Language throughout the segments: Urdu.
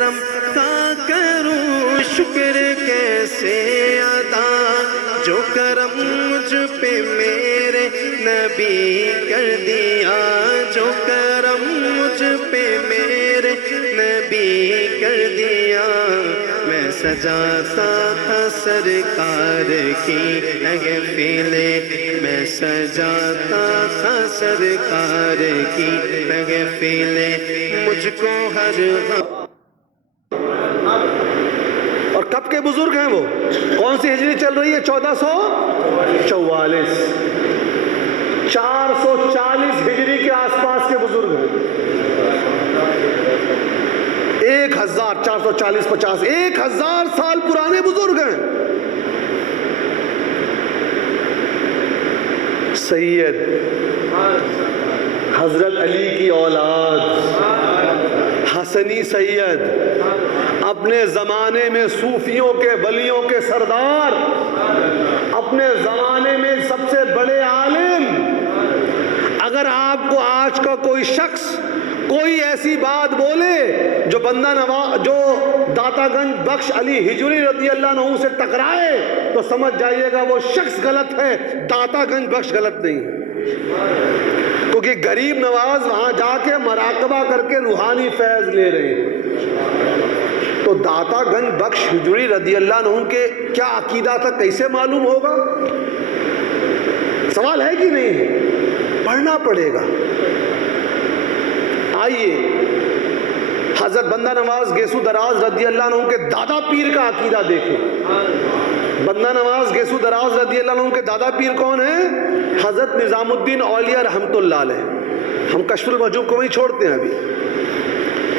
کرم کا کروں شکر کیسے ادا، جو کرم مجھ پہ میرے نبی کر دیا، جو کرم مجھ پہ میرے نبی کر دیا۔ میں سجاتا تھا سرکار کی محفلیں، میں سجاتا تھا سرکار کی محفلیں، مجھ کو ہر اور کب کے بزرگ ہیں وہ؟ کون سی ہجری چل رہی ہے؟ 1444، 440 ہجری کے آس پاس کے بزرگ ہیں۔ 1440 50 1000 سال پرانے بزرگ ہیں۔ سید حضرت علی کی اولاد حسنی سید، اپنے زمانے میں صوفیوں کے ولیوں کے سردار، اپنے زمانے میں سب سے بڑے عالم۔ اگر آپ کو آج کا کوئی شخص کوئی ایسی بات بولے جو جو داتا گنج بخش علی ہجوری رضی اللہ عنہ سے ٹکرائے تو سمجھ جائیے گا وہ شخص غلط ہے، داتا گنج بخش غلط نہیں ہے۔ کیونکہ غریب نواز وہاں جا کے مراقبہ کر کے روحانی فیض لے رہے ہیں، تو داتا گنج بخش ہجوری رضی اللہ عنہ کے کیا عقیدہ تھا کیسے معلوم ہوگا؟ سوال ہے کہ نہیں ہے؟ پڑھنا پڑے گا۔ آئیے حضرت بندہ نواز گیسو دراز رضی اللہ عنہ کے دادا پیر کا عقیدہ دیکھیں۔ بندہ نواز گیسو دراز رضی اللہ عنہ کے دادا پیر کون ہیں؟ حضرت نظام الدین اولیاء رحمت اللہ علیہ۔ ہم کشف المحجوب کو نہیں چھوڑتے ہیں۔ ابھی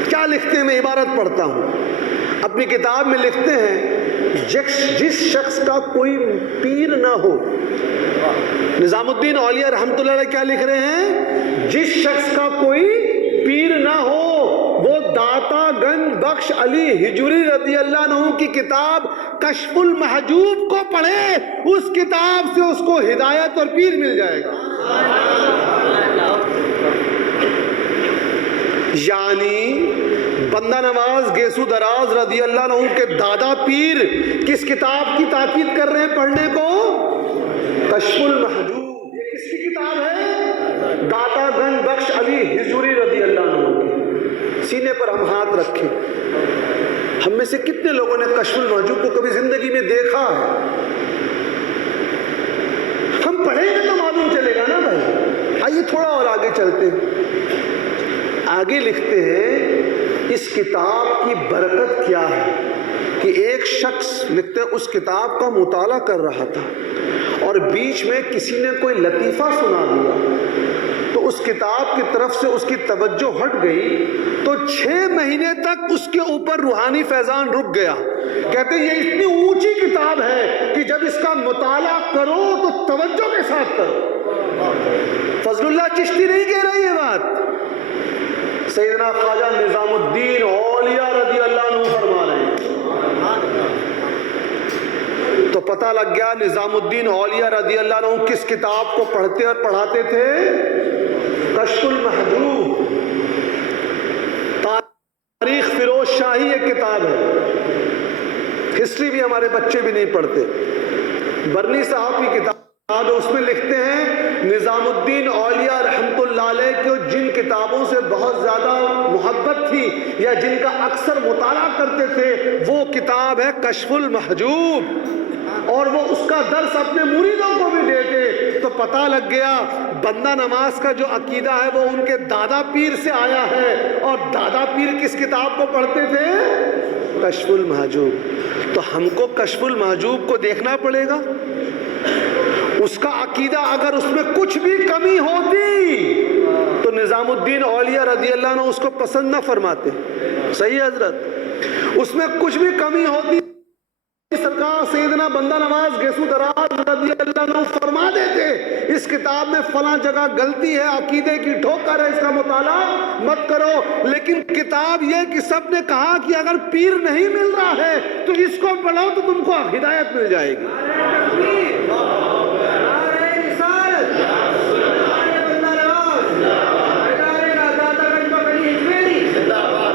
کیا لکھتے ہیں؟ میں عبارت پڑھتا ہوں، اپنی کتاب میں لکھتے ہیں جس شخص کا کوئی پیر نہ ہو، نظام الدین اولیاء رحمت اللہ علیہ کیا لکھ رہے ہیں؟ جس شخص کا کوئی پیر نہ ہو وہ داتا گنج بخش علی ہجوری رضی اللہ عنہ کی کتاب کشف المحجوب کو پڑھے، اس کتاب سے اس کو ہدایت اور پیر مل جائے گا۔ یعنی بندہ نواز گیسو دراز رضی اللہ عنہ کے دادا پیر کس کتاب کی تاکید کر رہے ہیں پڑھنے کو؟ کشف المحجوب۔ یہ کس کی کتاب ہے؟ داتا گنج بخش علی ہجوری رضی اللہ عنہ کی۔ سینے پر ہم ہاتھ رکھیں، ہم میں سے کتنے لوگوں نے کشف المحجوب کو کبھی زندگی میں دیکھا ہے؟ ہم پڑھیں گے تو معلوم چلے گا نا بھائی۔ آئیے تھوڑا اور آگے چلتے ہیں۔ آگے لکھتے ہیں اس کتاب کی برکت کیا ہے کہ ایک شخص لکھتے اس کتاب کا مطالعہ کر رہا تھا اور بیچ میں کسی نے کوئی لطیفہ سنا دیا تو اس کتاب کی طرف سے اس کی توجہ ہٹ گئی، تو 6 مہینے تک اس کے اوپر روحانی فیضان رک گیا۔ کہتے ہیں یہ اتنی اونچی کتاب ہے کہ جب اس کا مطالعہ کرو تو توجہ کے ساتھ کرو۔ فضل اللہ چشتی نہیں کہہ رہا یہ بات، سیدنا خواجہ نظام الدین اولیاء رضی اللہ عنہ فرما رہے ہیں۔ تو پتہ لگ گیا نظام الدین اولیاء رضی اللہ عنہ کس کتاب کو پڑھتے اور پڑھاتے تھے؟ کشف المحجوب۔ تاریخ فیروز شاہی ایک کتاب ہے، ہسٹری بھی ہمارے بچے بھی نہیں پڑھتے، برنی صاحب کی کتاب ہے، اس میں لکھتے ہیں نظام الدین اولیاء رحمت اللہ علیہ کو جن کتابوں سے بہت زیادہ محبت تھی یا جن کا اکثر مطالعہ کرتے تھے وہ کتاب ہے کشف المحجوب، اور وہ اس کا درس اپنے مریدوں کو بھی دیتے۔ تو پتہ لگ گیا بندہ نواز کا جو عقیدہ ہے وہ ان کے دادا پیر سے آیا ہے، اور دادا پیر کس کتاب کو پڑھتے تھے؟ کشف المحجوب۔ تو ہم کو کشف المحجوب کو دیکھنا پڑے گا، اس کا عقیدہ اگر اس میں کچھ بھی کمی ہوتی تو نظام الدین اولیاء رضی اللہ عنہ اس کو پسند نہ فرماتے۔ صحیح حضرت؟ اس میں کچھ بھی کمی ہوتی سرکار سیدنا بندہ نواز گیسو دراز رضی اللہ عنہ فرما دیتے اس کتاب میں فلاں جگہ غلطی ہے، عقیدے کی ٹھوکر ہے، اس کا مطالعہ مت کرو۔ لیکن کتاب یہ کہ سب نے کہا کہ اگر پیر نہیں مل رہا ہے تو اس کو پڑھو تو تم کو ہدایت مل جائے گی۔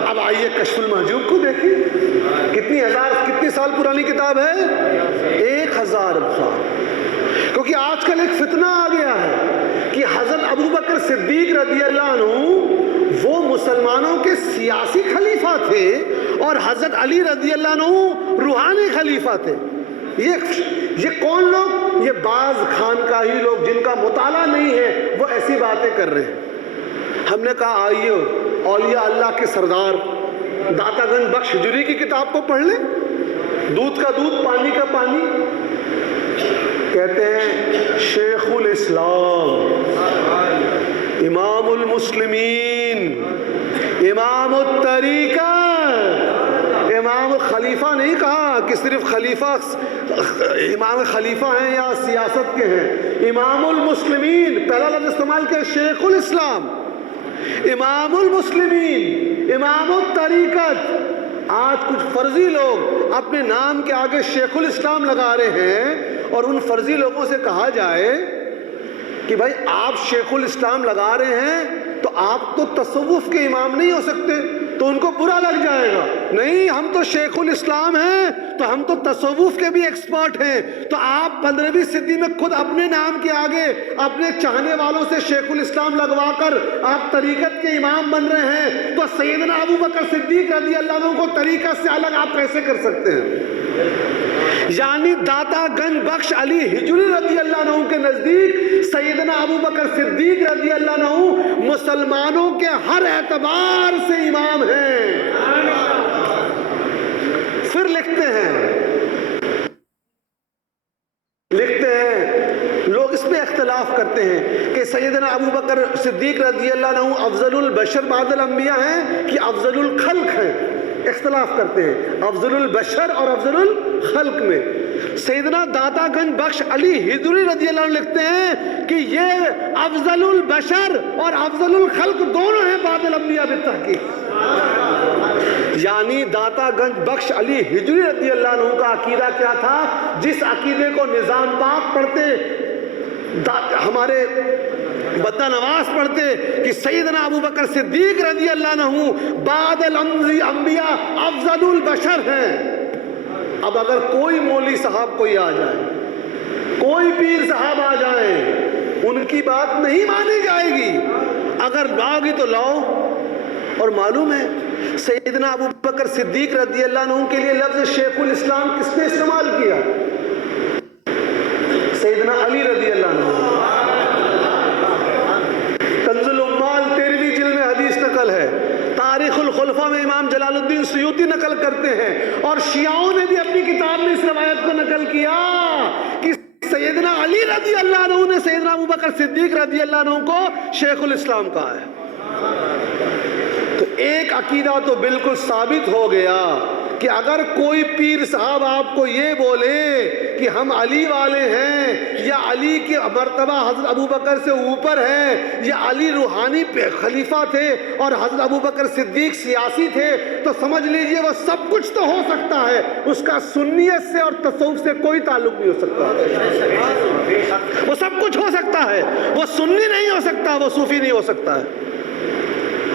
اب آئیے کشف المحجوب کو دیکھیں۔ کتنی سال پرانی کتاب ہے؟ 1000 سال. کیونکہ آج کل ایک فتنہ آ گیا ہے کہ حضرت ابو بکر صدیق رضی اللہ عنہ وہ مسلمانوں کے سیاسی خلیفہ تھے اور حضرت علی رضی اللہ عنہ روحانی خلیفہ تھے. یہ کون لوگ؟ یہ بعض خانقاہی لوگ جن کا مطالعہ نہیں ہے وہ ایسی باتیں کر رہے ہیں. ہم نے کہا آئیے اولیاء اللہ کے سردار داتا گنج بخش حجوری کی کتاب کو پڑھ لیں. دودھ کا دودھ پانی کا پانی. کہتے ہیں شیخ الاسلام امام المسلمین امام الطریقہ. امام خلیفہ نہیں کہا کہ صرف خلیفہ امام خلیفہ ہیں یا سیاست کے ہیں. امام المسلمین پہلا لفظ استعمال کیا؟ شیخ الاسلام امام المسلمین امام الطریقت. آج کچھ فرضی لوگ اپنے نام کے آگے شیخ الاسلام لگا رہے ہیں اور ان فرضی لوگوں سے کہا جائے کہ بھائی آپ شیخ الاسلام لگا رہے ہیں تو آپ تو تصوف کے امام نہیں ہو سکتے، تو ان کو برا لگ جائے گا. نہیں، ہم تو شیخ الاسلام ہیں تو ہم تو تصوف کے بھی ایکسپرٹ ہیں. تو آپ 15ویں صدی میں خود اپنے نام کے آگے اپنے چاہنے والوں سے شیخ الاسلام لگوا کر آپ طریقت کے امام بن رہے ہیں، تو سیدنا ابو بکر صدیق رضی اللہ عنہ کو طریقت سے الگ آپ کیسے کر سکتے ہیں؟ یعنی داتا گنج بخش علی حجوری رضی اللہ عنہ کے نزدیک سیدنا ابو بکر صدیق رضی اللہ عنہ مسلمانوں کے ہر اعتبار سے امام ہیں. پھر لکھتے ہیں لوگ اس پہ اختلاف کرتے ہیں کہ سیدنا ابو بکر صدیق رضی اللہ عنہ افضل البشر بعد الانبیاء ہیں کہ افضل الخلق ہیں. اختلاف کرتے ہیں افضل البشر اور افضل الخلق میں. سیدنا داتا گنج بخش علی حجوری رضی اللہ عنہ لکھتے ہیں کہ یہ افضل البشر اور افضل الخلق دونوں ہیں بعد الانبیاء بالتحقیق. یعنی داتا گنج بخش علی حجوری رضی اللہ عنہ کا عقیدہ کیا تھا؟ جس عقیدے کو نظام پاک پڑھتے، ہمارے بندہ نواز پڑھتے کہ سیدنا ابو بکر صدیق رضی اللہ عنہ بعد الانبیاء افضل البشر ہیں. اب اگر کوئی مولوی صاحب کوئی آ جائے، کوئی پیر صاحب آ جائیں، ان کی بات نہیں مانی جائے گی. اگر لاؤ گی تو لاؤ. اور معلوم ہے سیدنا ابو بکر صدیق رضی اللہ عنہ کے لیے لفظ شیخ الاسلام کس نے استعمال کیا؟ سیدنا علی رضی اللہ عنہ. کنز العمال 13ویں جلد میں حدیث نقل ہے. تاریخ الخلفاء میں امام جلال الدین سیوطی نقل کرتے ہیں اور شیعوں نے بھی اپنی کتاب میں اس روایت کو نقل کیا کہ سیدنا علی رضی اللہ عنہ نے سیدنا ابو بکر صدیق رضی اللہ عنہ کو شیخ الاسلام کہا ہے. تو ایک عقیدہ تو بالکل ثابت ہو گیا کہ اگر کوئی پیر صاحب آپ کو یہ بولے کہ ہم علی والے ہیں یا علی کی مرتبہ حضرت ابو بکر سے اوپر ہے یا علی روحانی خلیفہ تھے اور حضرت ابو بکر صدیق سیاسی تھے، تو سمجھ لیجئے وہ سب کچھ تو ہو سکتا ہے، اس کا سنیت سے اور تصوف سے کوئی تعلق نہیں ہو سکتا. وہ سب کچھ ہو سکتا ہے، وہ سنی نہیں ہو سکتا، وہ صوفی نہیں ہو سکتا ہے.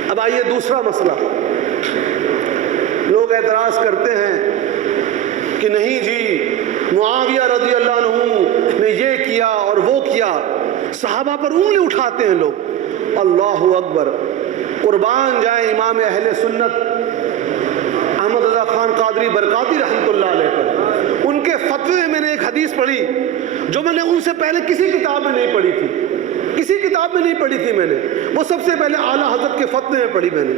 اب آئیے دوسرا مسئلہ. لوگ اعتراض کرتے ہیں کہ نہیں جی معاویہ رضی اللہ عنہ نے یہ کیا اور وہ کیا. صحابہ پر انگلی اٹھاتے ہیں لوگ. اللہ اکبر، قربان جائیں امام اہل سنت احمد رضا خان قادری برکاتی رحمۃ اللہ علیہ پر. ان کے فتوے میں نے ایک حدیث پڑھی جو میں نے ان سے پہلے کسی کتاب میں نہیں پڑھی تھی، کسی کتاب میں نہیں پڑھی تھی میں نے. وہ سب سے پہلے اعلیٰ حضرت کے فتوے میں پڑھی میں نے،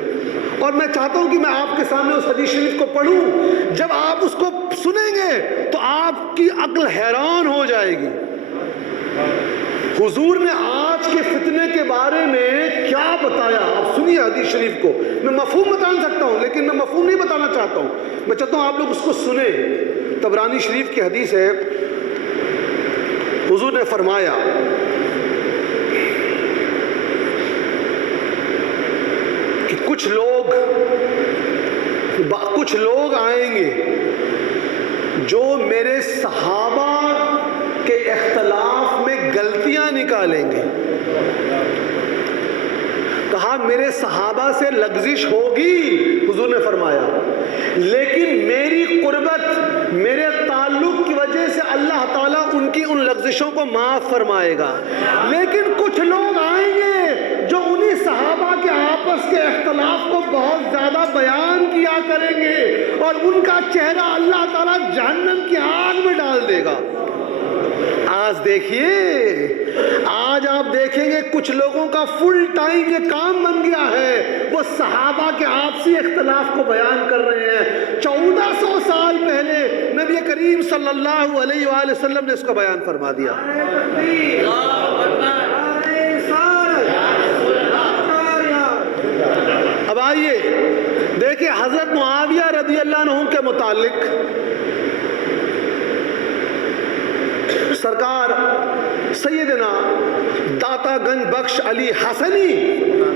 اور میں چاہتا ہوں کہ میں آپ کے سامنے اس حدیث شریف کو پڑھوں. جب آپ اس کو سنیں گے تو آپ کی عقل حیران ہو جائے گی. حضور نے آج کے فتنے کے بارے میں کیا بتایا. آپ سنیے حدیث شریف کو. میں مفہوم بتا سکتا ہوں لیکن میں مفہوم نہیں بتانا چاہتا ہوں، میں چاہتا ہوں آپ لوگ اس کو سنیں. طبرانی شریف کی حدیث ہے. حضور نے فرمایا کہ کچھ لوگ آئیں گے جو میرے صحابہ کے اختلاف میں غلطیاں نکالیں گے. کہا میرے صحابہ سے لغزش ہوگی، حضور نے فرمایا، لیکن میری قربت، میرے تعلق کی وجہ سے اللہ تعالیٰ ان کی ان لغزشوں کو معاف فرمائے گا۔ لیکن کچھ لوگ آئیں گے جو انہی صحابہ کے آپس کے اختلاف کو بہت زیادہ بیان کیا کریں گے اور ان کا چہرہ اللہ تعالیٰ جہنم کی آگ میں ڈال دے گا۔ آج دیکھیے، آج آپ دیکھیں گے کچھ لوگوں کا فل ٹائم یہ کام بن گیا ہے، وہ صحابہ کے آپسی اختلاف کو بیان کر رہے ہیں۔ 1400 سال پہلے نبی کریم صلی اللہ علیہ وآلہ وسلم نے اس کو بیان فرما دیا۔ اب آئیے دیکھیں حضرت معاویہ رضی اللہ عنہ کے متعلق سرکار سیدنا داتا گنج بخش علی حسنی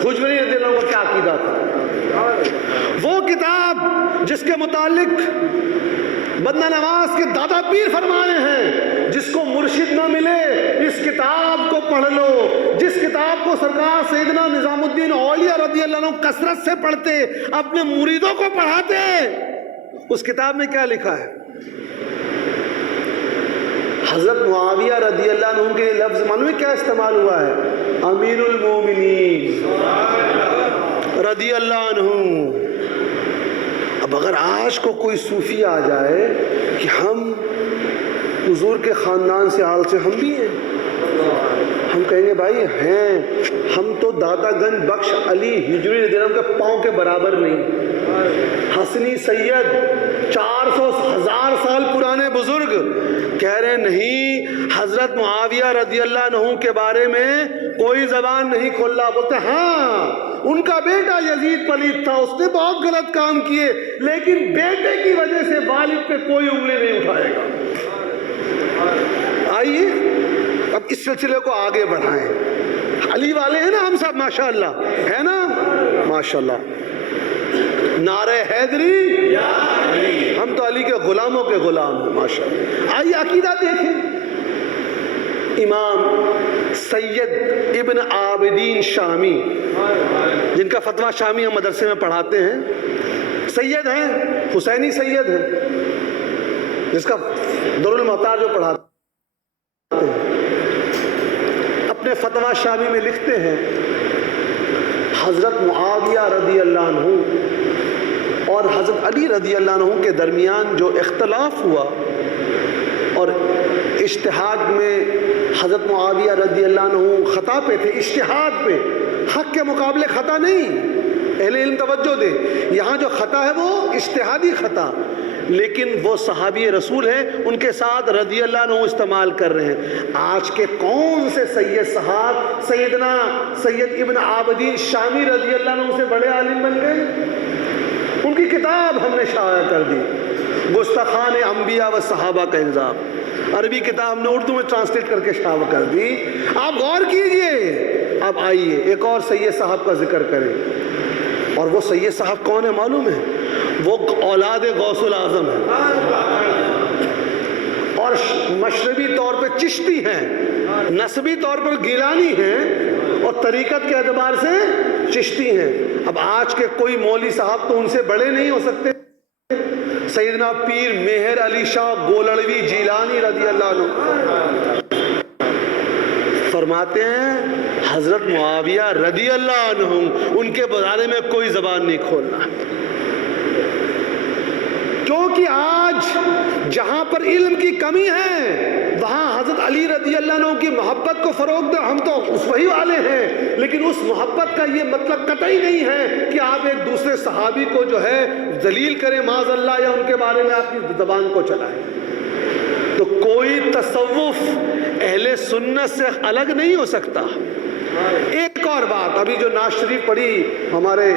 حجویری رضی اللہ عنہ کا کیا عقیدہ تھا؟ وہ کتاب جس کے متعلق بندہ نواز کے دادا پیر فرمائے ہیں، جس کو مرشد نہ ملے اس کتاب کو پڑھ لو، جس کتاب کو سرکار سیدنا نظام الدین اولیاء رضی اللہ عنہ کثرت سے پڑھتے، اپنے مریدوں کو پڑھاتے، اس کتاب میں کیا لکھا ہے؟ حضرت معاویہ رضی اللہ عنہ کے لفظ معلوم کیا استعمال ہوا ہے؟ امیر المومنین رضی اللہ عنہ۔ اب اگر آج کو کوئی صوفی آ جائے کہ ہم حضور کے خاندان سے حال سے ہم بھی ہیں، ہم کہیں گے بھائی ہیں، ہم تو داتا گنج بخش علی حجویری رضی اللہ عنہ کے پاؤں کے برابر نہیں۔ حسنی سید 400,000 سال پرانے بزرگ کہہ رہے نہیں، حضرت معاویہ رضی اللہ عنہ کے بارے میں کوئی زبان نہیں کھولا، بولتے ہاں ان کا بیٹا یزید پلید تھا، اس نے بہت غلط کام کیے، لیکن بیٹے کی وجہ سے والد پہ کوئی انگلی نہیں اٹھائے گا۔ آئیے اب اس سلسلے کو آگے بڑھائیں۔ علی والے ہیں نا ہم سب، ماشاءاللہ ہے نا، ماشاءاللہ، نعرہ حیدری، ہم تو علی کے غلاموں کے غلام ہیں، ماشاءاللہ۔ آئیے عقیدہ دیکھیں۔ امام سید ابن عابدین شامی، جن کا فتویٰ شامی ہم مدرسے میں پڑھاتے ہیں، سید ہیں، حسینی سید ہیں، جس کا در المحتاج جو پڑھاتے ہیں، اپنے فتویٰ شامی میں لکھتے ہیں حضرت معاویہ رضی اللہ عنہ اور حضرت علی رضی اللہ عنہ کے درمیان جو اختلاف ہوا، اور اجتہاد میں حضرت معاویہ رضی اللہ عنہ خطا پہ تھے، اجتہاد پہ، حق کے مقابلے خطا نہیں، اہل علم توجہ دے، یہاں جو خطا ہے وہ اجتہادی خطا، لیکن وہ صحابی رسول ہیں، ان کے ساتھ رضی اللہ عنہ استعمال کر رہے ہیں۔ آج کے کون سے سید صاحب سیدنا سید ابن عابدین شامی رضی اللہ عنہ سے بڑے عالم بن گئے؟ ان کی کتاب ہم نے شائع کر دی، گستاخان انبیاء و صحابہ کا الزام، عربی کتاب نے اردو میں ٹرانسلیٹ کر کے شائع کر دی۔ آپ غور کیجئے۔ اب آئیے ایک اور سید صاحب کا ذکر کریں، اور وہ سید صاحب کون ہے معلوم ہے؟ وہ اولاد غوث الاعظم ہیں، اور مشربی طور پہ چشتی ہیں، نسبی طور پر گیلانی ہیں، اور طریقت کے اعتبار سے چشتی ہیں۔ اب آج کے کوئی مولوی صاحب تو ان سے بڑے نہیں ہو سکتے۔ سیدنا پیر مہر علی شاہ گولڑوی جیلانی رضی اللہ عنہ فرماتے ہیں حضرت معاویہ رضی اللہ عنہ ان کے بارے میں کوئی زبان نہیں کھولنا، کیونکہ آج جہاں پر علم کی کمی ہے وہاں حضرت علی رضی اللہ عنہ کی محبت کو فروغ دے، ہم تو اس وہی والے ہیں، لیکن اس محبت کا یہ مطلب قطعی نہیں ہے کہ آپ ایک دوسرے صحابی کو جو ہے ذلیل کریں معاذ اللہ، یا ان کے بارے میں آپ کی زبان کو چلائیں۔ تو کوئی تصوف اہل سنت سے الگ نہیں ہو سکتا۔ ایک اور بات، ابھی جو نعت شریف پڑھی ہمارے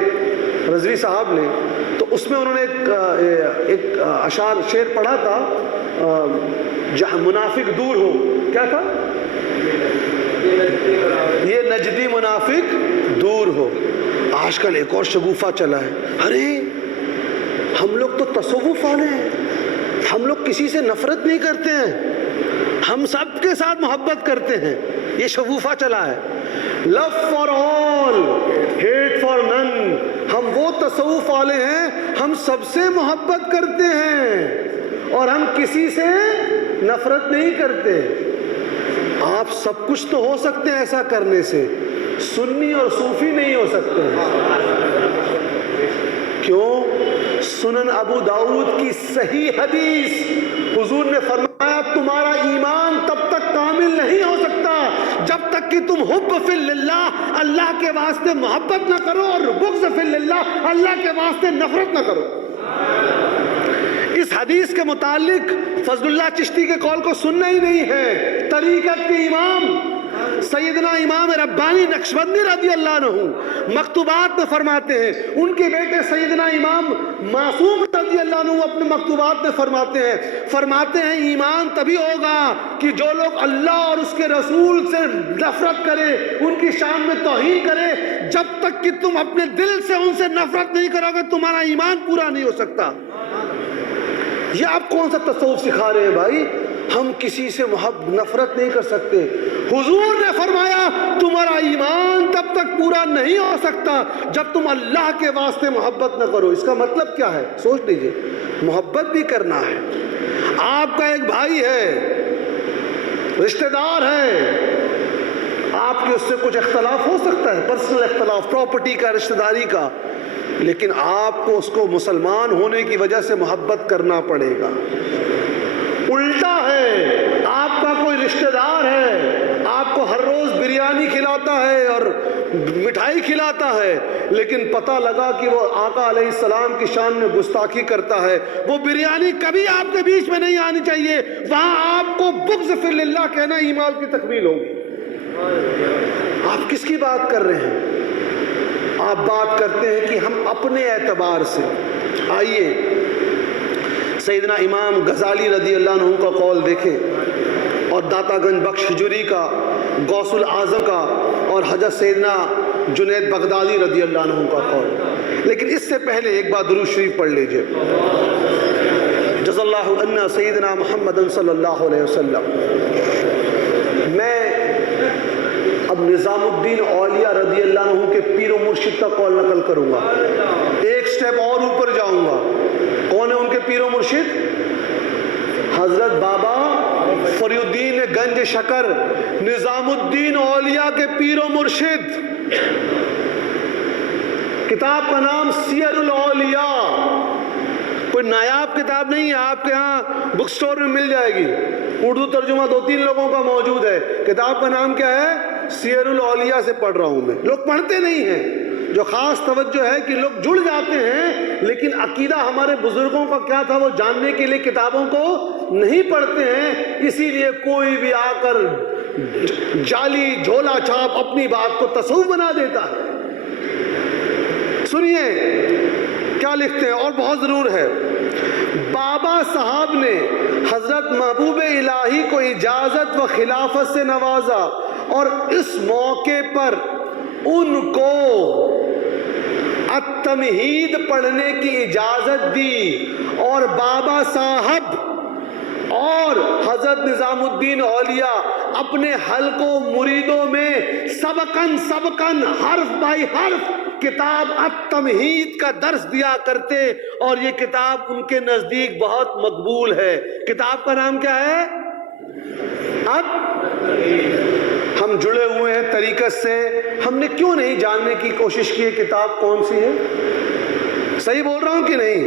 رضوی صاحب نے، تو اس میں انہوں نے ایک شعر پڑھا تھا، جہاں منافق دور ہو، کیا تھا؟ یہ نجدی منافق دور ہو۔ آج کل ایک اور شگوفہ چلا ہے، ارے ہم لوگ تو تصوف والے ہیں، ہم لوگ کسی سے نفرت نہیں کرتے ہیں، ہم سب کے ساتھ محبت کرتے ہیں، یہ شگوفہ چلا ہے۔ لو فار آل، ہیٹ ہم وہ تصوف والے ہیں، ہم سب سے محبت کرتے ہیں اور ہم کسی سے نفرت نہیں کرتے۔ آپ سب کچھ تو ہو سکتے ہیں ایسا کرنے سے، سنی اور صوفی نہیں ہو سکتے ہیں۔ کیوں؟ سنن ابو داؤد کی صحیح حدیث، حضور نے فرمایا تمہارا ایمان تب تک کامل نہیں ہو سکتا جب تک کہ تم حب فی اللہ، اللہ کے واسطے محبت نہ کرو، اور بغض فی اللہ، اللہ کے واسطے نفرت نہ کرو۔ اس حدیث کے متعلق فضل اللہ چشتی کے قول کو سننا ہی نہیں ہے۔ طریقت کے امام سیدنا امام ربانی نقشبندی رضی اللہ عنہ مکتوبات میں فرماتے ہیں، ان کے بیٹے سیدنا امام معصوم رضی اللہ عنہ اپنے مکتوبات میں فرماتے ہیں ایمان تبھی ہوگا کہ جو لوگ اللہ اور اس کے رسول سے نفرت کرے، ان کی شان میں توہین کرے، جب تک کہ تم اپنے دل سے ان سے نفرت نہیں کرو گے تمہارا ایمان پورا نہیں ہو سکتا۔ یہ آپ کون سا تصوف سکھا رہے ہیں بھائی؟ ہم کسی سے نفرت نہیں کر سکتے۔ حضور نے فرمایا تمہارا ایمان تب تک پورا نہیں ہو سکتا جب تم اللہ کے واسطے محبت نہ کرو۔ اس کا مطلب کیا ہے؟ سوچ لیجئے، محبت بھی کرنا ہے۔ آپ کا ایک بھائی ہے، رشتہ دار ہے، آپ کے اس سے کچھ اختلاف ہو سکتا ہے، پرسنل اختلاف، پراپرٹی کا، رشتہ داری کا، لیکن آپ کو اس کو مسلمان ہونے کی وجہ سے محبت کرنا پڑے گا۔ الٹا ہے، آپ کا کوئی رشتہ دار ہے، آپ کو ہر روز بریانی کھلاتا ہے اور مٹھائی کھلاتا ہے، لیکن پتہ لگا کہ وہ آقا علیہ السلام کی شان میں گستاخی کرتا ہے، وہ بریانی کبھی آپ کے بیچ میں نہیں آنی چاہیے، وہاں آپ کو بغض فی اللہ کہنا ایمان کی تکمیل ہوگی۔ آپ کس کی بات کر رہے ہیں؟ آپ بات کرتے ہیں کہ ہم اپنے اعتبار سے۔ آئیے سیدنا امام غزالی رضی اللہ عنہ کا قول دیکھیں، اور داتا گنج بخش حجوری کا، غوث العظم کا، اور حضرت سیدنا جنید بغدادی رضی اللہ عنہ کا قول۔ لیکن اس سے پہلے ایک بار درود شریف پڑھ لیجئے۔ جزا اللہ عنا سیدنا محمد صلی اللہ علیہ وسلم۔ میں اب نظام الدین اولیاء رضی اللہ عنہ کے پیر و مرشد کا قول نقل کروں گا، ایک سٹیپ اور اوپر جاؤں گا۔ کون ہے ان کے پیر و مرشد؟ حضرت بابا فریع الدین گنج شکر، نظام الدین اولیاء کے پیر و مرشد۔ کتاب کا نام سیر الاولیاء، کوئی نایاب کتاب نہیں ہے، آپ کے ہاں بک سٹور میں مل جائے گی، اردو ترجمہ 2-3 لوگوں کا موجود ہے۔ کتاب کا نام کیا ہے؟ سیر الاولیاء سے پڑھ رہا ہوں میں۔ لوگ پڑھتے نہیں ہیں، جو خاص توجہ ہے کہ لوگ جڑ جاتے ہیں، لیکن عقیدہ ہمارے بزرگوں کا کیا تھا وہ جاننے کے لیے کتابوں کو نہیں پڑھتے ہیں، اسی لیے کوئی بھی آ کر جعلی جھولا چھاپ اپنی بات کو تصوف بنا دیتا ہے۔ سنیے کیا لکھتے ہیں، اور بہت ضرور ہے۔ بابا صاحب نے حضرت محبوب الہی کو اجازت و خلافت سے نوازا، اور اس موقع پر ان کو التمہید پڑھنے کی اجازت دی، اور بابا صاحب اور حضرت نظام الدین اولیاء اپنے حلقوں مریدوں میں سبقاً حرف بائی حرف کتاب التمہید کا درس دیا کرتے، اور یہ کتاب ان کے نزدیک بہت مقبول ہے۔ کتاب کا نام کیا ہے؟ ہم جڑے ہوئے ہیں طریقت سے، ہم نے کیوں نہیں جاننے کی کوشش کی کتاب کون سی ہے؟ صحیح بول رہا ہوں کہ نہیں؟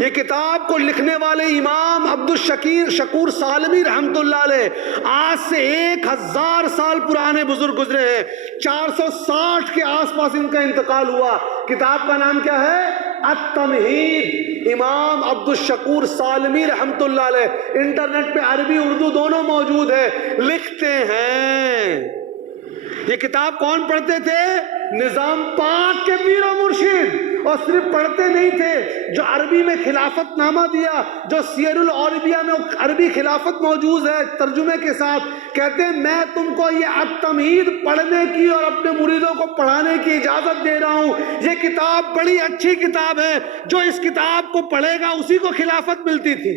یہ کتاب کو لکھنے والے امام عبد الشکور سالمی رحمت اللہ علیہ آج سے 1000 سال پرانے بزرگ گزرے ہیں، 460 کے آس پاس ان کا انتقال ہوا۔ کتاب کا نام کیا ہے؟ التمہید، امام عبد الشکور سالمی رحمت اللہ علیہ۔ انٹرنیٹ پہ عربی اردو دونوں موجود ہے۔ لکھتے ہیں یہ کتاب کون پڑھتے تھے؟ نظام پاک کے پیر و مرشد، اور صرف پڑھتے نہیں تھے، جو عربی میں خلافت نامہ دیا، جو سیر الاولیاء میں عربی خلافت موجود ہے ترجمے کے ساتھ، کہتے ہیں میں تم کو یہ التمہید پڑھنے کی اور اپنے مریدوں کو پڑھانے کی اجازت دے رہا ہوں۔ یہ کتاب بڑی اچھی کتاب ہے، جو اس کتاب کو پڑھے گا اسی کو خلافت ملتی تھی۔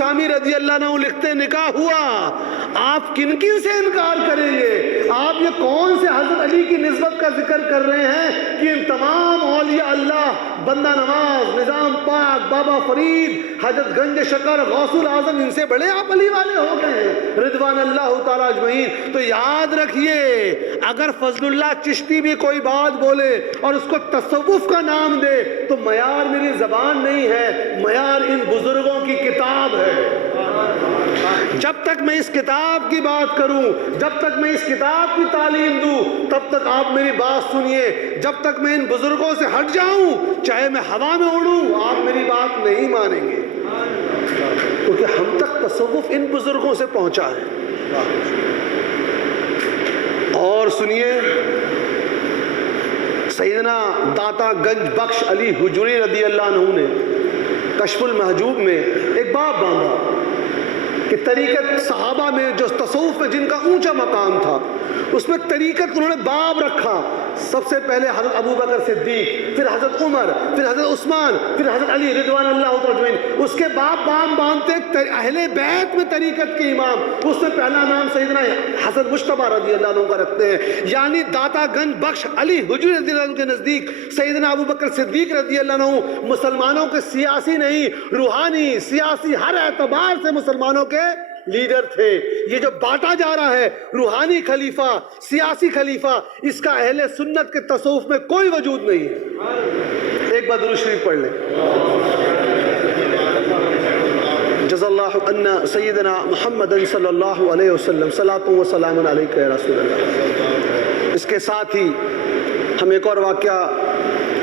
شامی رضی اللہ عنہ لکھتے ہیں نکاح ہوا، آپ کن کن سے انکار کریں گے؟ آپ یہ کون سے حضرت علی کی نسبت کا ذکر کر رہے ہیں کہ ان تمام اولیاء اللہ، بندہ نواز، نظام پاک، بابا فرید، حضرت گنج شکر، غوث العظم، ان سے بڑے آپ علی والے ہو گئے ہیں رضوان اللہ تعالیٰ اجمعین۔ تو یاد رکھیے، اگر فضل اللہ چشتی بھی کوئی بات بولے اور اس کو تصوف کا نام دے تو معیار میری زبان نہیں ہے، معیار ان بزرگوں کی کتاب ہے۔ جب تک میں اس کتاب کی بات کروں، جب تک میں اس کتاب کی تعلیم دوں، تب تک آپ میری بات سنیے۔ جب تک میں ان بزرگوں سے ہٹ جاؤں، چاہے میں ہوا میں اڑوں، آپ میری بات نہیں مانیں گے، کیونکہ ہم تک تصوف ان بزرگوں سے پہنچا ہے۔ اور سنیے، سیدنا داتا گنج بخش علی حجوری رضی اللہ عنہ نے کشف المحجوب میں ایک باب باندھا کہ طریقت صحابہ میں جو تصوف میں جن کا اونچا مقام تھا، اس میں طریقت انہوں نے باب رکھا۔ سب سے پہلے حضرت ابو بکر صدیق، پھر حضرت عمر، پھر حضرت عثمان، پھر حضرت علی رضوان اللہ تعالیٰ، اس کے بعد باب باندھتے اہل بیت میں طریقت کے امام، اس میں پہلا نام سیدنا حسن مجتبیٰ رضی اللہ عنہ کا رکھتے ہیں، یعنی داتا گنج بخش علی حجوری رضی اللہ عنہ کے نزدیک سیدنا ابو بکر صدیق رضی اللہ عنہ مسلمانوں کے سیاسی نہیں، روحانی، سیاسی، ہر اعتبار سے مسلمانوں کے لیڈر تھے۔ یہ جو بانٹا جا رہا ہے روحانی خلیفہ، سیاسی خلیفہ، اس کا اہل سنت کے تصوف میں کوئی وجود نہیں ہے۔ ایک بار درود شریف پڑھ لیں۔ جزا اللہ عنا سیدنا محمد صلی اللہ علیہ وسلم، صلاۃ و سلام علیک یا رسول اللہ۔ اس کے ساتھ ہی ہم ایک اور واقعہ،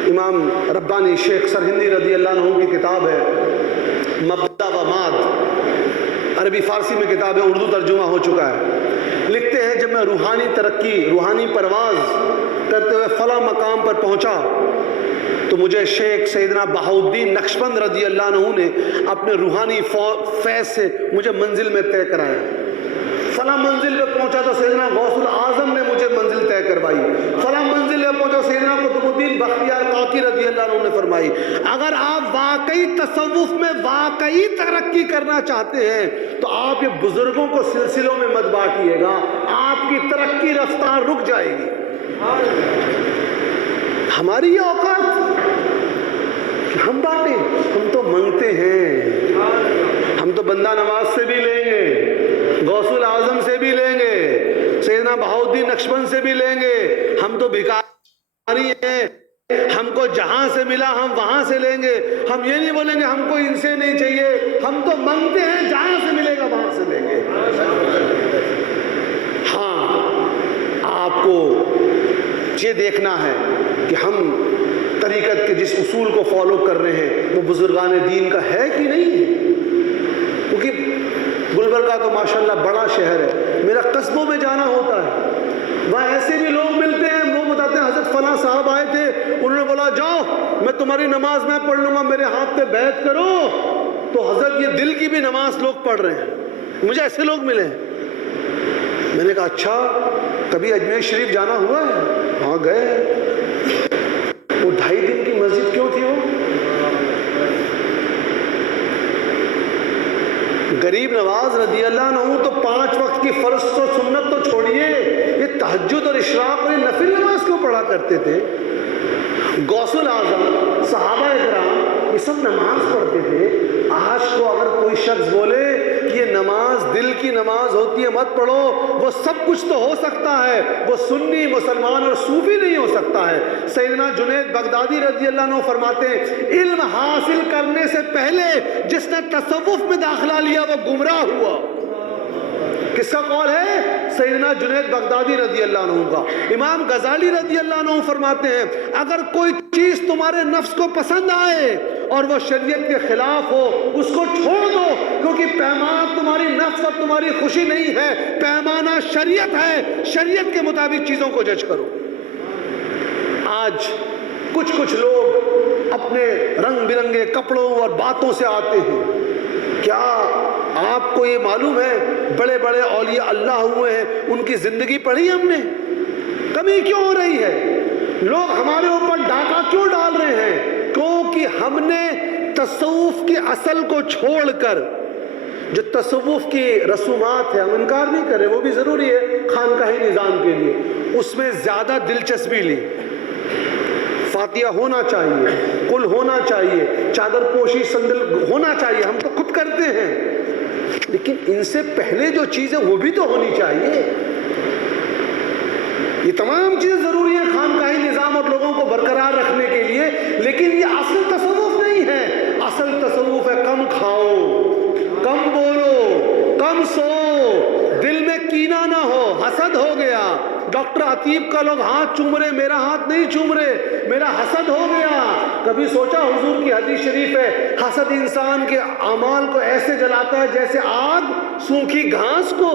امام ربانی شیخ سرہندی رضی اللہ عنہ کی کتاب ہے مبدا و ماد، عربی فارسی میں کتاب ہے، اردو ترجمہ ہو چکا ہے۔ لکھتے ہیں جب میں روحانی ترقی، روحانی پرواز کرتے ہوئے فلاں مقام پر پہنچا تو مجھے شیخ سیدنا بہاؤالدین نقشبند رضی اللہ عنہ نے اپنے روحانی فیض سے مجھے منزل میں طے کرایا۔ فلاں منزل پہ پہنچا تو سیدنا غوث العظم نے مجھے منزل طے کروائی، فلاں منزل پہ پہنچا سیدنا قطب الدین بختیار کاکی رضی اللہ عنہ نے فرمائی۔ اگر آپ واقعی تصوف میں واقعی ترقی کرنا چاہتے ہیں تو آپ یہ بزرگوں کو سلسلوں میں مت بانٹیے گا، آپ کی ترقی رفتار رک جائے گی۔ ہماری یہ اوقات کہ ہم بانٹیں، ہم تو منگتے ہیں، ہم تو بندہ نواز سے بھی لیں گے، غوث العظم سے بھی لیں گے، سیدنا بہاؤالدین نقشبند سے بھی لیں گے، ہم تو بھکاری ہیں، ہم کو جہاں سے ملا ہم وہاں سے لیں گے، ہم یہ نہیں بولیں گے ہم کو ان سے نہیں چاہیے، ہم تو منگتے ہیں، جہاں سے ملے گا وہاں سے لیں گے۔ ہاں، آپ کو یہ دیکھنا ہے کہ ہم طریقت کے جس اصول کو فالو کر رہے ہیں وہ بزرگان دین کا ہے کہ نہیں ہے، کیونکہ گلبرگہ تو ماشاءاللہ بڑا شہر ہے، میرا قصبوں میں جانا ہوتا ہے، وہاں ایسے بھی لوگ ملتے ہیں، وہ بتاتے ہیں حضرت فلاں صاحب آئے تھے، انہوں نے بولا جاؤ میں تمہاری نماز میں پڑھ لوں گا، میرے ہاتھ پہ بیعت کرو، تو حضرت یہ دل کی بھی نماز لوگ پڑھ رہے ہیں، مجھے ایسے لوگ ملے ہیں۔ میں نے کہا اچھا کبھی اجمیر شریف جانا ہوا ہے؟ ہاں گئے۔ وہ 2.5 دن کی مسجد کیوں تھی؟ وہ غریب نواز رضی اللہ عنہ تو 5 وقت کی فرض و سنت تو چھوڑیے، یہ تہجد اور اشراق اور یہ نفل نماز کیوں پڑھا کرتے تھے؟ غوث العظم، صحابہ کرام یہ سب نماز پڑھتے تھے۔ آج کو اگر کوئی شخص بولے کہ یہ نماز دل کی نماز ہوتی ہے مت پڑھو، وہ سب کچھ تو ہو سکتا ہے، وہ سنی مسلمان اور صوفی نہیں ہو سکتا ہے۔ سیدنا جنید بغدادی رضی اللہ عنہ فرماتے ہیں علم حاصل کرنے سے پہلے جس نے تصوف میں داخلہ لیا وہ گمراہ ہوا۔ کس کا قول ہے؟ سیدنا جنید بغدادی رضی اللہ عنہ کا۔ امام غزالی رضی اللہ عنہ فرماتے ہیں اگر کوئی چیز تمہارے نفس کو پسند آئے اور وہ شریعت کے خلاف ہو اس کو چھوڑ دو، کیونکہ پیمان تمہاری نفس اور تمہاری خوشی نہیں ہے، پیمانہ شریعت ہے، شریعت کے مطابق چیزوں کو جج کرو۔ آج کچھ لوگ اپنے رنگ برنگے کپڑوں اور باتوں سے آتے ہیں، کیا آپ کو یہ معلوم ہے بڑے بڑے اولیاء اللہ ہوئے ہیں، ان کی زندگی پڑھی ہم نے؟ کمی کیوں ہو رہی ہے؟ لوگ ہمارے اوپر ڈاکہ کیوں ڈال رہے ہیں؟ کیونکہ ہم نے تصوف کی اصل کو چھوڑ کر جو تصوف کی رسومات ہیں ہم انکار نہیں کر رہے، وہ بھی ضروری ہے خانقاہی نظام کے لیے، اس میں زیادہ دلچسپی لی۔ فاتحہ ہونا چاہیے، قل ہونا چاہیے، چادر پوشی سندل ہونا چاہیے، ہم تو خود کرتے ہیں، لیکن ان سے پہلے جو چیزیں وہ بھی تو ہونی چاہیے۔ یہ تمام چیزیں ضروری ہیں خانقاہی نظام اور لوگوں کو برقرار رکھنے کے لیے، لیکن یہ اصل تصوف نہیں ہے۔ اصل تصوف ہے کم کھاؤ، کم بولو، کم سو، دل میں کینہ نہ ہو، حسد ہو گیا۔ ڈاکٹر عتیب کا لوگ ہاتھ چوم رہے، میرا ہاتھ نہیں چوم رہے، میرا حسد ہو گیا۔ کبھی سوچا حضور کی حدیث شریف ہے حسد انسان کے اعمال کو ایسے جلاتا ہے جیسے آگ سوکھی گھاس کو۔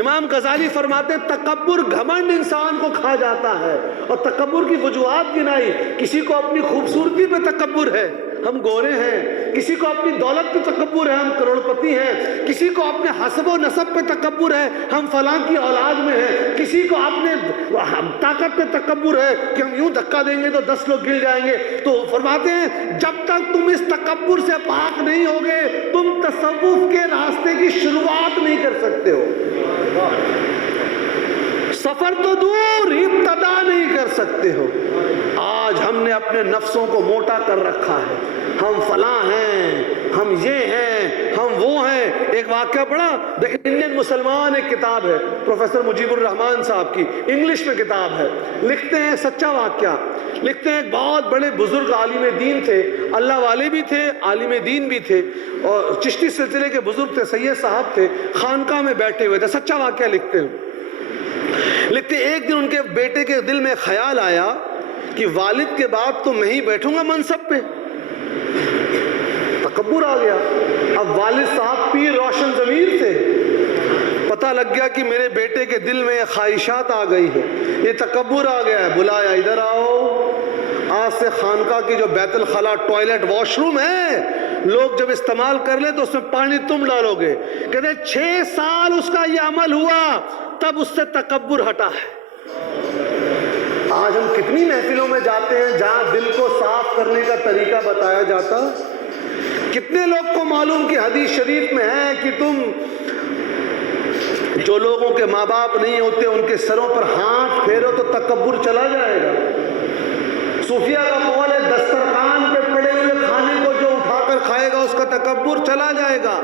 امام غزالی فرماتے ہیں تکبر گھمنڈ انسان کو کھا جاتا ہے، اور تکبر کی وجوہات گنائی، کسی کو اپنی خوبصورتی پہ تکبر ہے، ہم گورے ہیں، کسی کو اپنی دولت پہ تکبر ہے، ہم کروڑ پتی ہیں، کسی کو اپنے حسب و نسب پہ تکبر ہے، ہم فلاں کی اولاد میں ہیں، کسی کو اپنے طاقت پہ تکبر ہے کہ ہم یوں دھکا دیں گے تو 10 لوگ گر جائیں گے۔ تو فرماتے ہیں جب تک تم اس تکبر سے پاک نہیں ہوگے تم تصوف کے راستے کی شروعات نہیں کر سکتے ہو، سفر تو دور ابتدا نہیں کر سکتے ہو۔ آج ہم نے اپنے نفسوں کو موٹا کر رکھا ہے، ہم فلاں ہیں، ہم یہ ہیں، ہم وہ ہیں۔ ایک واقعہ پڑھا، دی انڈین مسلمان ایک کتاب ہے پروفیسر مجیب الرحمان صاحب کی، انگلش میں کتاب ہے، لکھتے ہیں سچا واقعہ، لکھتے ہیں ایک بہت بڑے بزرگ عالم دین تھے، اللہ والے بھی تھے، عالم دین بھی تھے، اور چشتی سلسلے کے بزرگ تھے، سید صاحب تھے، خانقاہ میں بیٹھے ہوئے تھے، سچا واقعہ لکھتے ہیں۔ لکھتے ایک دن ان کے بیٹے کے دل میں خیال آیا کہ والد کے بعد تو میں ہی بیٹھوں گا منصب پہ، تکبر آ گیا۔ اب والد صاحب پیر روشن ضمیر تھے، پتہ لگ گیا کہ میرے بیٹے کے دل میں خواہشات آ گئی ہے، یہ تکبر آ گیا ہے، بلایا ادھر آؤ، آج سے خانقاہ کی جو بیت الخلا ٹوائلٹ واش روم ہے لوگ جب استعمال کر لیں تو اس میں پانی تم ڈالو گے۔ کہتے 6 سال اس کا یہ عمل ہوا تب اس سے تکبر ہٹا ہے۔ آج ہم کتنی محفلوں میں جاتے ہیں جہاں دل کو صاف کرنے کا طریقہ بتایا جاتا، کتنے لوگ کو معلوم کہ حدیث شریف میں ہے کہ تم جو لوگوں کے ماں باپ نہیں ہوتے ان کے سروں پر ہاتھ پھیرو تو تکبر چلا جائے گا۔ صوفیہ کا قول ہے دسترخوان پہ پڑے ہوئے کھانے کو جو اٹھا کر کھائے گا اس کا تکبر چلا جائے گا،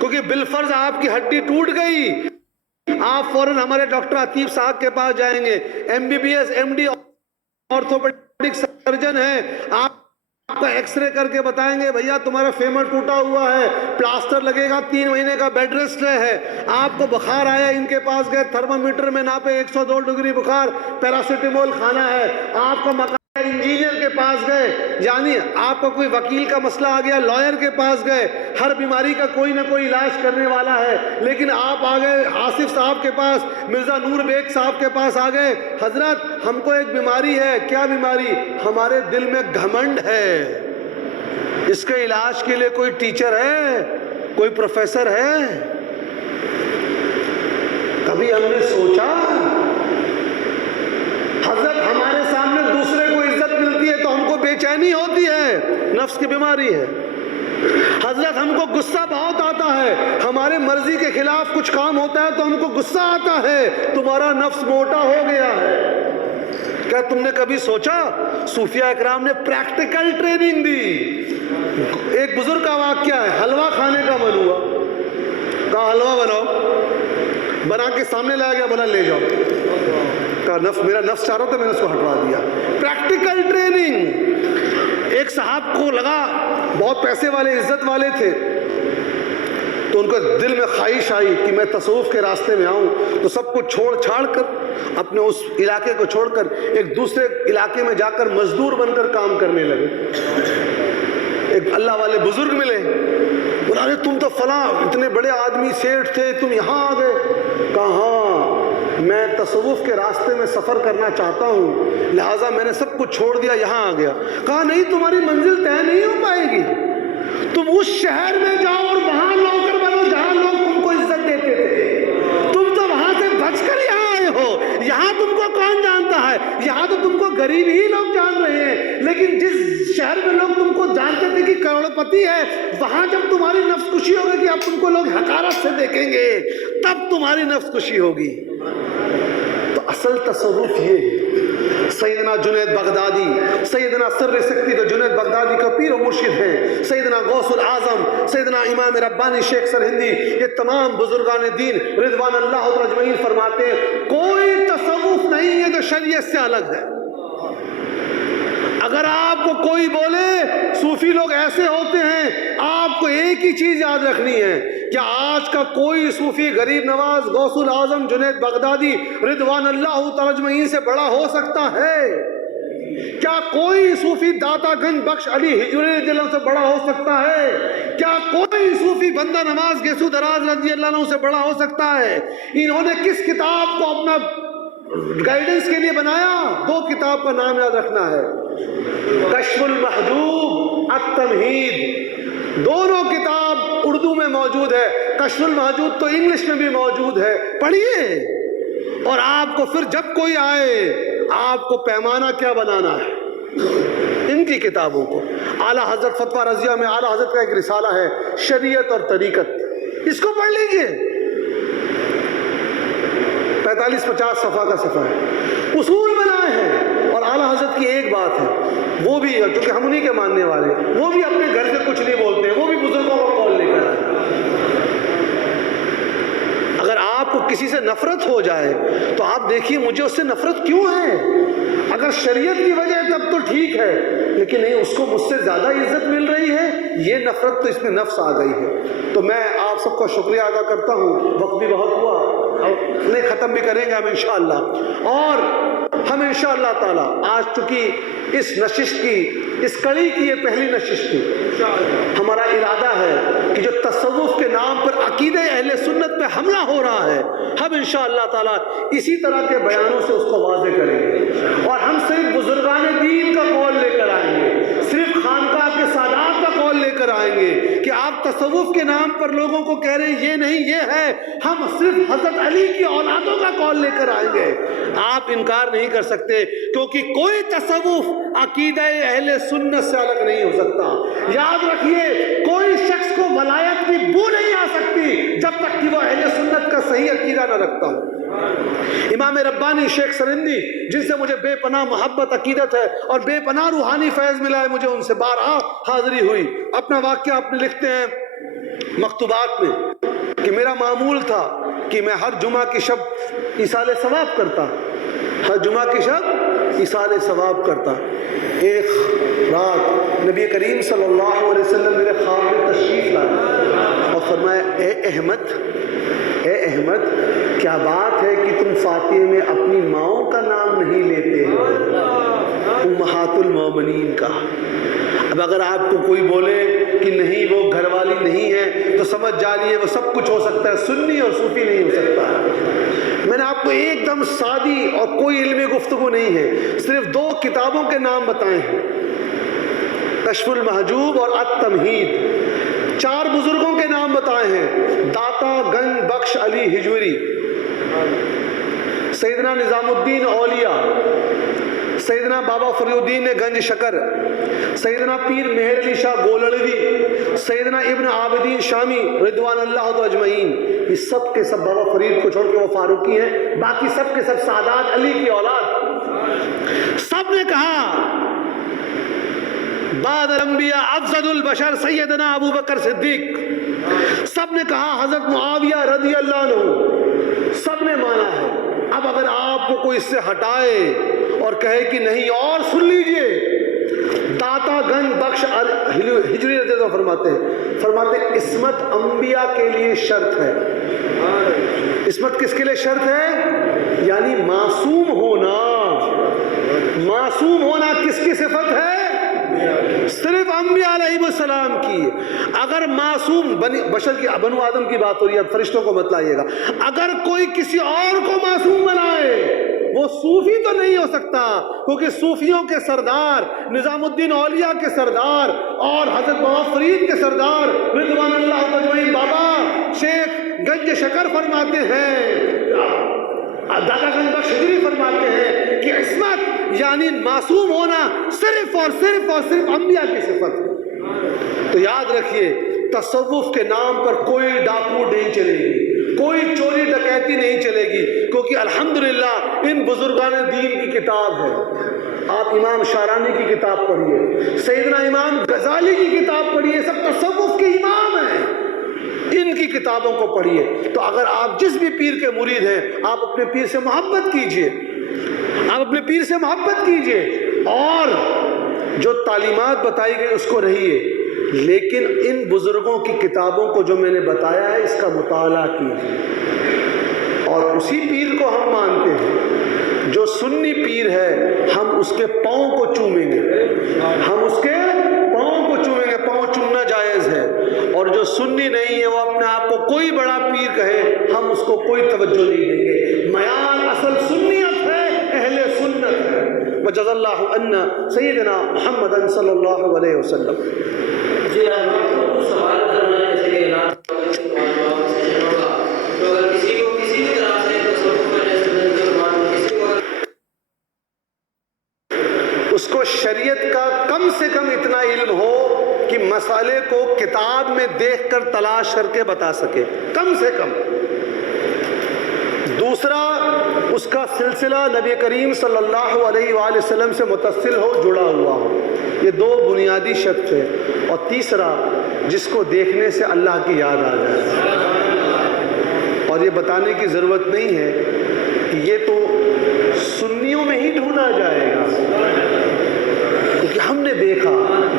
کیونکہ بالفرض آپ کی ہڈی ٹوٹ گئی، آپ فوراً ہمارے ڈاکٹر عتیب صاحب کے پاس جائیں گے، MBBS MD آرتھوپیڈک سرجن ہیں، آپ کا ایکس رے کر کے بتائیں گے بھیا تمہارا فیمر ٹوٹا ہوا ہے، پلاسٹر لگے گا، 3 مہینے کا بیڈ ریسٹ ہے۔ آپ کو بخار آیا، ان کے پاس گئے، تھرمامیٹر میں ناپے 102 ڈگری بخار، پیراسیٹامول کھانا ہے۔ آپ کا مکان انجینئر کے پاس گئے، یعنی آپ کا کوئی وکیل کا مسئلہ آ گیا، لائر کے پاس گئے، ہر بیماری کا کوئی نہ کوئی علاج کرنے والا ہے، لیکن آپ آ گئے آصف صاحب کے پاس، مرزا نور بیگ صاحب کے پاس آ گئے، حضرت ہم کو ایک بیماری ہے۔ کیا بیماری؟ ہمارے دل میں گھمنڈ ہے، اس کے علاج کے لیے کوئی ٹیچر ہے، کوئی پروفیسر ہے؟ کبھی ہم نے سوچا حضرت ہمارے سامنے دوسرے کو عزت ملتی ہے تو ہم کو بے چینی ہوتی ہے، نفس کی بیماری ہے۔ حضرت ہم کو غصہ بہت آتا ہے، ہمارے مرضی کے خلاف کچھ کام ہوتا ہے تو ہم کو غصہ آتا ہے، تمہارا نفس موٹا ہو گیا ہے۔ کیا تم نے کبھی سوچا صوفیہ اکرام نے پریکٹیکل ٹریننگ دی؟ ایک بزرگ کا واقعہ ہے، حلوہ کھانے کا من ہوا، کہا حلوہ بناؤ، بنا کے سامنے لایا گیا، بولا لے جاؤ، کہا میرا نفس چاہ رہا تھا میں نے اس کو ہٹوا دیا۔ Practical training. ایک صاحب کو لگا بہت پیسے والے عزت والے تھے تو ان کو دل میں خواہش آئی کہ میں تصوف کے راستے میں آؤں، تو سب کو چھوڑ چھاڑ کر اپنے اس علاقے کو چھوڑ کر ایک دوسرے علاقے میں جا کر مزدور بن کر کام کرنے لگے۔ ایک اللہ والے بزرگ ملے، بولا ارے تم تو فلاں اتنے بڑے آدمی سیٹھ تھے، تم یہاں آ گئے؟ کہا ہاں میں تصوف کے راستے میں سفر کرنا چاہتا ہوں، لہٰذا میں نے سب کچھ چھوڑ دیا، یہاں آ گیا۔ کہا نہیں تمہاری منزل طے نہیں ہو پائے گی، تم اس شہر میں جاؤ اور وہاں نوکر بنو جہاں لوگ تم کو عزت دیتے تھے، تم تو وہاں سے بچ کر یہاں آئے ہو، یہاں تم کو کون جانتا ہے؟ یہاں تو تم کو غریب ہی لوگ جان رہے ہیں، لیکن جس شہر میں لوگ تم کو جانتے تھے کہ کروڑ پتی ہے، وہاں جب تمہاری نفس کشی ہوگی کہ اب تم کو لوگ حقارت سے دیکھیں گے، تب تمہاری نفس کشی ہوگی۔ تو اصل تصوف یہ ہے۔ سیدنا جنید بغدادی، سیدنا سر سکتی تو جنید بغدادی کا پیر و مرشد ہیں، سیدنا غوث العظم، سیدنا امام ربانی شیخ سرہندی، یہ تمام بزرگان دین رضوان اللہ اجمعین فرماتے ہیں کوئی تصوف نہیں ہے جو شریعت سے الگ ہے۔ اگر آپ کو کوئی بولے صوفی لوگ ایسے ہوتے ہیں، آپ کو ایک ہی چیز یاد رکھنی ہے، کیا آج کا کوئی صوفی غریب نواز غوث العظم جنید بغدادی رضوان اللہ تعالی اجمعین سے بڑا ہو سکتا ہے؟ کیا کوئی صوفی داتا گنج بخش علی ہجویری رضی اللہ عنہ سے بڑا ہو سکتا ہے؟ کیا کوئی صوفی بندہ نواز گیسو دراز رضی اللہ عنہ سے بڑا ہو سکتا ہے؟ انہوں نے کس کتاب کو اپنا گائیڈنس کے لیے بنایا؟ دو کتاب کا نام یاد رکھنا ہے، کشف المحجوب، التمہید۔ دونوں کتاب اردو میں موجود ہے، کشف المحجوب تو انگلش میں بھی موجود ہے، پڑھیے اور آپ کو پھر جب کوئی آئے آپ کو پیمانہ کیا بنانا ہے ان کی کتابوں کو۔ اعلیٰ حضرت فتویٰ رضیہ میں اعلیٰ حضرت کا ایک رسالہ ہے شریعت اور طریقت، اس کو پڑھ لیجئے، 45-50 صفحہ کا صفحہ ہے، اصول بنائے ہیں۔ اور اعلیٰ حضرت کی ایک بات ہے، وہ بھی کیونکہ ہم انہی کے ماننے والے، وہ بھی اپنے گھر سے کچھ نہیں بولتے، وہ بھی بزرگوں کا قول لے کر آئے۔ اگر آپ کو کسی سے نفرت ہو جائے تو آپ دیکھیے مجھے اس سے نفرت کیوں ہے؟ اگر شریعت کی وجہ ہے تب تو ٹھیک ہے، لیکن نہیں اس کو مجھ سے زیادہ عزت مل رہی ہے، یہ نفرت تو اس میں نفس آ گئی ہے۔ تو میں آپ سب کا شکریہ ادا کرتا ہوں، وقت بھی بہت ہوا، نہیں ختم بھی کریں گے ہم انشاءاللہ، اور ہم انشاءاللہ تعالی آج چونکہ اس نشست کی، اس کڑی کی یہ پہلی نشست تھی، ہمارا ارادہ ہے کہ جو تصوف کے نام پر عقیدہ اہل سنت پہ حملہ ہو رہا ہے، ہم انشاءاللہ تعالی اسی طرح کے بیانوں سے اس کو واضح کریں گے، اور ہم صرف بزرگان دین کا قول لے کر آئیں گے، صرف خانقاہ کے سادات کا قول لے کر آئیں گے کہ آپ تصوف کے نام پر لوگوں کو کہہ رہے ہیں یہ نہیں یہ ہے، ہم صرف حضرت علی کی اولادوں کا قول لے کر آئیں گے۔ آپ انکار نہیں کر سکتے کیونکہ کوئی تصوف عقیدہ اہل سنت سے الگ نہیں ہو سکتا۔ یاد رکھیے کوئی شخص کو ولایت کی بو نہیں آ سکتی جب تک کہ وہ اہل سنت کا صحیح عقیدہ نہ رکھتا ہو۔ امام ربانی شیخ سرہندی جن سے مجھے بے پناہ محبت عقیدت ہے اور بے پناہ روحانی فیض ملا ہے، مجھے ان سے بارہا حاضری ہوئی۔ اپنا واقعہ اپنے لکھتے ہیں مکتوبات میں کہ میرا معمول تھا کہ میں ہر جمعہ کی شب ایصال ثواب کرتا، ہر جمعہ کی شب ایصال ثواب کرتا۔ ایک رات نبی کریم صلی اللہ علیہ وسلم میرے خواب میں تشریف لائے اور فرمایا اے احمد کیا بات ہے کہ تم فاتحہ میں اپنی ماؤں کا نام نہیں لیتے ہو، امہات المومنین کا۔ اب اگر آپ کو کوئی بولے کہ نہیں وہ گھر والی نہیں ہے تو سمجھ جائیے وہ سب کچھ ہو سکتا ہے، سنی اور صوفی نہیں ہو سکتا۔ میں نے آپ کو ایک دم سادی اور کوئی علمی گفتگو نہیں ہے، صرف دو کتابوں کے نام بتائے ہیں، کشف المحجوب اور التمہید۔ چار بزرگوں کے نام بتائے ہیں، داتا گنج بخش علی ہجویری، سیدنا نظام الدین اولیاء، سیدنا بابا فریع الدین گنج شکر، سیدنا پیر مہر علی شاہ گولڑوی، سیدنا ابن عابدین شامی رضوان اللہ اجمعین۔ یہ سب کے سب بابا فرید کو چھوڑ کے وہ فاروقی ہیں، باقی سب کے سب سادات علی کی اولاد۔ سب نے کہا بعد الانبیاء افضل البشر سیدنا ابو بکر صدیق، سب نے کہا حضرت معاویہ رضی اللہ عنہ، سب نے مانا ہے۔ اب اگر آپ کو کوئی اس سے ہٹائے اور کہے کہ نہیں اور سن لیجئے، داتا گنج بخش ہجویری رضی اللہ فرماتے ہیں عصمت انبیاء کے لیے شرط ہے۔ عصمت کس کے لیے شرط ہے؟ یعنی معصوم ہونا۔ معصوم ہونا کس کی صفت ہے؟ صرف انبیاء علیہ السلام کی۔ اگر معصوم بشر کی بنو آدم کی بات ہو رہی ہے، فرشتوں کو مت لائیے گا، اگر کوئی کسی اور کو معصوم بنائے وہ صوفی تو نہیں ہو سکتا، کیونکہ صوفیوں کے سردار نظام الدین اولیاء کے سردار اور حضرت بابا فرید کے سردار رضوان اللہ اجمعین بابا شیخ گنج شکر فرماتے ہیں، داتا گنج بخش ہجویری فرماتے ہیں کہ عصمت یعنی معصوم ہونا صرف اور صرف انبیاء کی صفت ہے۔ تو یاد رکھیے تصوف کے نام پر کوئی ڈاکو نہیں چلے گی، کوئی چوری ڈکیتی نہیں چلے گی، کیونکہ الحمدللہ ان بزرگان دین کی کتاب ہے۔ آپ امام شارانی کی کتاب پڑھیے، سیدنا امام غزالی کی کتاب پڑھیے، سب تصوف کے امام ہیں، ان کی کتابوں کو پڑھیے۔ تو اگر آپ جس بھی پیر کے مرید ہیں، آپ اپنے پیر سے محبت کیجئے، آپ اپنے پیر سے محبت کیجئے، اور جو تعلیمات بتائی گئی اس کو رہیے، لیکن ان بزرگوں کی کتابوں کو جو میں نے بتایا ہے اس کا مطالعہ کیجئے، اور اسی پیر کو ہم مانتے ہیں۔ جو سنی پیر ہے ہم اس کے پاؤں کو چومیں گے، ہم اس کے پاؤں کو چومیں گے، پاؤں چومنا جائز ہے۔ اور جو سنی نہیں ہے وہ اپنے آپ کو کوئی بڑا پیر کہے، ہم اس کو کوئی توجہ نہیں دیں گے۔ میان اصل سنیت ہے، اہل سنت ہے۔ وجزا اللہ عنا سیدنا محمد صلی اللہ علیہ وسلم۔ جی آپ سوال کرنا ہے، جیسے کہ تو اگر کسی کو کسی بھی طرح سے اس کو شریعت کا کم سے کم اتنا علم ہو کہ مسئلے کو کتاب میں دیکھ کر تلاش کر کے بتا سکے، کم سے کم۔ دوسرا، اس کا سلسلہ نبی کریم صلی اللہ علیہ وآلہ وسلم سے متصل ہو، جڑا ہوا ہو، یہ دو بنیادی شرط ہے۔ اور تیسرا، جس کو دیکھنے سے اللہ کی یاد آ جائے۔ اور یہ بتانے کی ضرورت نہیں ہے کہ یہ تو سنیوں میں ہی ڈھونڈا جائے گا، کیونکہ ہم نے دیکھا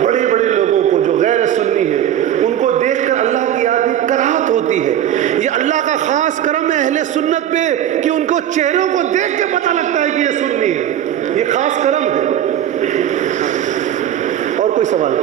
بڑے بڑے لوگوں کو جو غیر سنی ہیں، ان کو دیکھ کر اللہ کی یاد کی کراہت ہوتی ہے۔ یہ اللہ کا خاص کرم ہے اہل سنت پہ کہ ان کو چہروں کو دیکھ کے پتہ لگتا ہے کہ یہ سنی ہے، یہ خاص کرم ہے۔ اور کوئی سوال؟